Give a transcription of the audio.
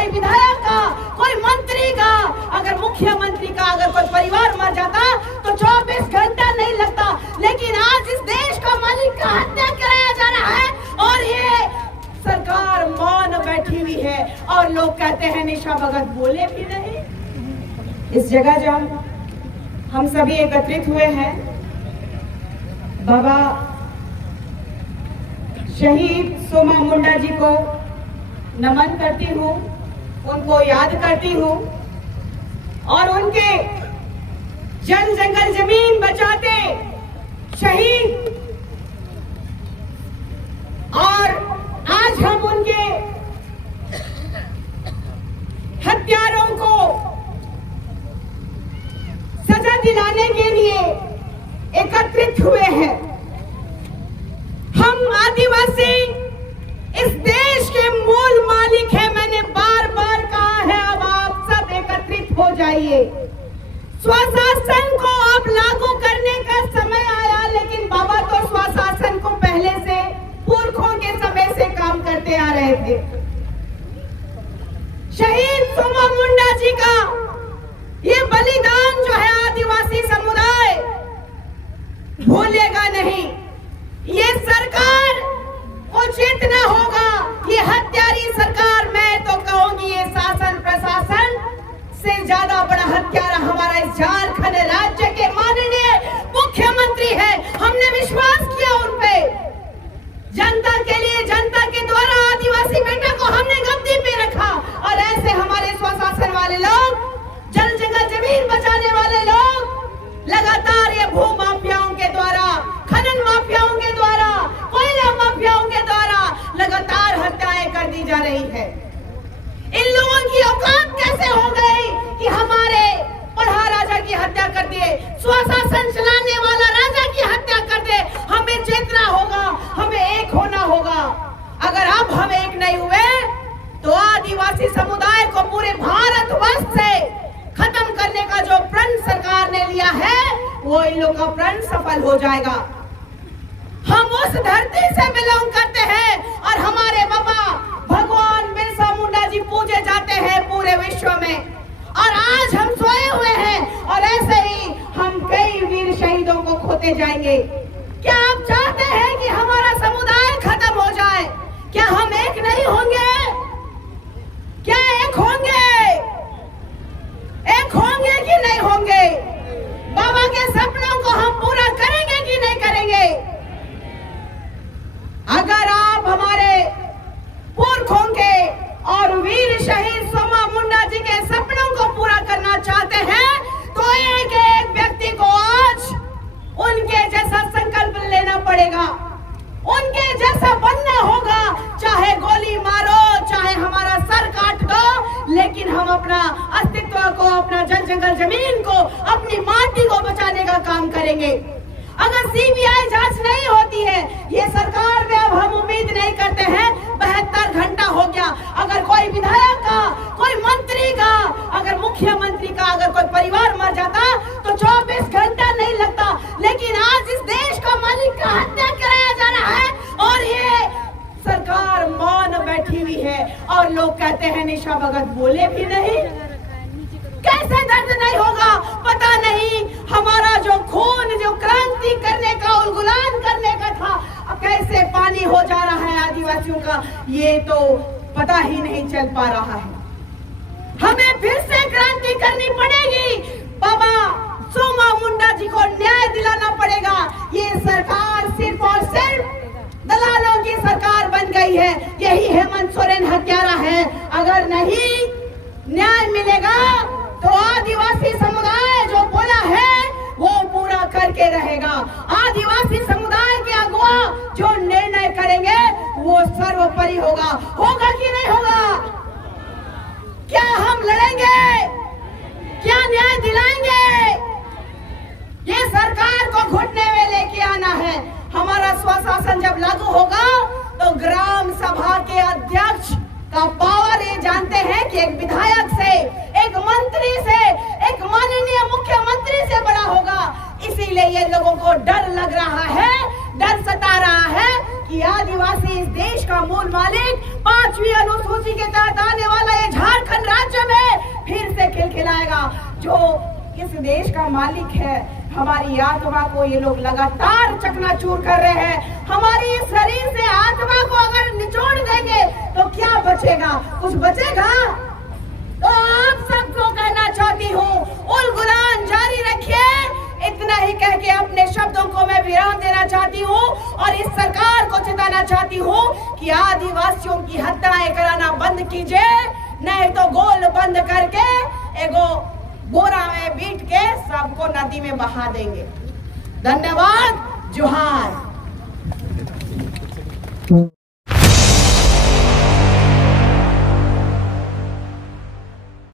कोई विधायक का, कोई मंत्री का, अगर मुख्यमंत्री का अगर कोई परिवार मर जाता तो 24 घंटा नहीं लगता। लेकिन आज इस देश का मालिक का हत्या कराया जा रहा है और ये सरकार मौन बैठी हुई है और लोग कहते हैं निशा भगत बोले भी नहीं। इस जगह जब हम सभी एकत्रित हुए हैं, बाबा शहीद सोमा मुंडा जी को नमन करती हूँ, उनको याद करती हूँ और उनके जन जंगल जमीन बचाते शहीद और आज हम उनके हत्यारों को सजा दिलाने के लिए एकत्रित हुए हैं। हम आदिवासी इस देश के मूल मालिक हैं। मैंने बार बार कहा है, अब आप सब एकत्रित हो जाइए। स्वशासन को अब लागू करने का समय आया, लेकिन बाबा तो स्वशासन को पहले से पुरखों के समय से काम करते आ रहे थे। शहीद सोमा मुंडा जी का ये बलिदान जो है आदिवासी समुदाय भूलेगा नहीं। ये सरकार को चेतना होगा। ये हत्यारी सरकार, मैं तो कहूंगी ये शासन प्रशासन से ज्यादा बड़ा हत्यारा हमारा इस झारखंड राज्य के माननीय मुख्यमंत्री है। हमने विश्वास किया उन पे, जनता के लिए, जनता के द्वारा आदिवासी बेटा को हमने गद्दी पे रखा और ऐसे हमारे स्वशासन वाले लोग, जल जंगल जमीन बचाने वाले लोग लगातार ये भू माफियाओं के द्वारा, खनन माफियाओं के द्वारा, कोयला माफियाओं के द्वारा लगातार हत्याएं कर दी जा रही है। इन लोगों की औकात कैसे हो गई कि हमारे पढ़ा राजा की हत्या कर दिए, स्वशासन चलाने वाला राजा की हत्या कर दे। हमें चेतना होगा, हमें एक होना होगा। अगर अब हम एक नहीं हुए तो आदिवासी समुदाय को पूरे भारतवर्ष से खत्म करने का जो प्रण सरकार ने लिया है वो इन लोगों का प्रण सफल हो जाएगा। हम उस धरती से बिलोंग करते हैं और हमारे बाबा भगवान बिरसा मुंडा जी पूजे जाते हैं पूरे विश्व में। और आज हम सोए हुए हैं और ऐसे ही हम कई वीर शहीदों को खोते जाएंगे। क्या आप चाहते हैं कि हमारा समुदाय खत्म हो जाए? क्या हम एक नहीं होंगे? क्या एक होंगे? एक होंगे कि नहीं होंगे? बाबा के सपनों को हम पूरा करेंगे कि नहीं करेंगे? अगर आप हमारे पुरखों के और वीर शहीद सोमा मुंडा जी के सपनों को पूरा करना चाहते हैं तो एक एक व्यक्ति को आज उनके जैसा संकल्प लेना पड़ेगा, उनके जैसा बनना होगा। चाहे गोली मारो, चाहे हमारा सर काट दो, लेकिन हम अपना अस्तित्व को, अपना जल जंगल जमीन को, अपनी माटी को बचाने का काम करेंगे। अगर सीबीआई जांच नहीं होती है, ये सरकार में अब हम उम्मीद नहीं करते हैं। 72 घंटा हो गया। अगर कोई विधायक का, कोई मंत्री का, अगर मुख्यमंत्री का अगर कोई परिवार मर जाता तो 24 घंटा नहीं लगता। लेकिन आज इस देश का मालिक का हत्या कराया जा रहा है और ये सरकार मौन बैठी हुई है और लोग कहते हैं निशा भगत बोले भी नहीं। कैसे दर्द नहीं होगा? पता नहीं हमारा जो खून, जो क्रांति करने का, उलगुलान करने का था, अब कैसे पानी हो जा रहा है आदिवासियों का, ये तो पता ही नहीं चल पा रहा है। हमें फिर से क्रांति करनी पड़ेगी। बाबा सोमा मुंडा जी को न्याय दिलाना पड़ेगा। ये सरकार सिर्फ और सिर्फ दलालों की सरकार बन गई है। यही हेमंत सोरेन हत्यारा है। अगर नहीं न्याय मिलेगा तो आदिवासी समुदाय जो बोला है वो पूरा करके रहेगा। आदिवासी समुदाय के अगुवा जो निर्णय करेंगे वो सर्वोपरि होगा। होगा कि नहीं होगा? क्या हम लड़ेंगे? क्या न्याय दिलाएंगे? ये सरकार को घुटने में लेके आना है। हमारा स्वशासन जब लागू होगा तो ग्राम सभा के अध्यक्ष का पावर ये जानते हैं कि एक विधायक से, एक मंत्री से, एक माननीय मुख्यमंत्री से बड़ा होगा। इसीलिए ये लोगों को डर लग रहा है, डर सता रहा है कि आदिवासी इस देश का मूल मालिक, 5वीं अनुसूची के तहत आने वाला ये झारखंड जो इस देश का मालिक है, हमारी आत्मा को ये लोग लगातार चकनाचूर कर रहे हैं। हमारी इस शरीर से आत्मा को अगर निचोड़ देंगे तो क्या बचेगा? कुछ बचेगा? तो आप सबको कहना चाहती हूँ, उल गुलान जारी रखिए। इतना ही कह के अपने शब्दों को मैं विराम देना चाहती हूँ और इस सरकार को चेताना चाहती हूँ कि आदिवासियों की हत्याएं कराना बंद कीजिए, नहीं तो गोल बंद करके एगो बोरा में बीट के सबको नदी में बहा देंगे। धन्यवाद। जोहार।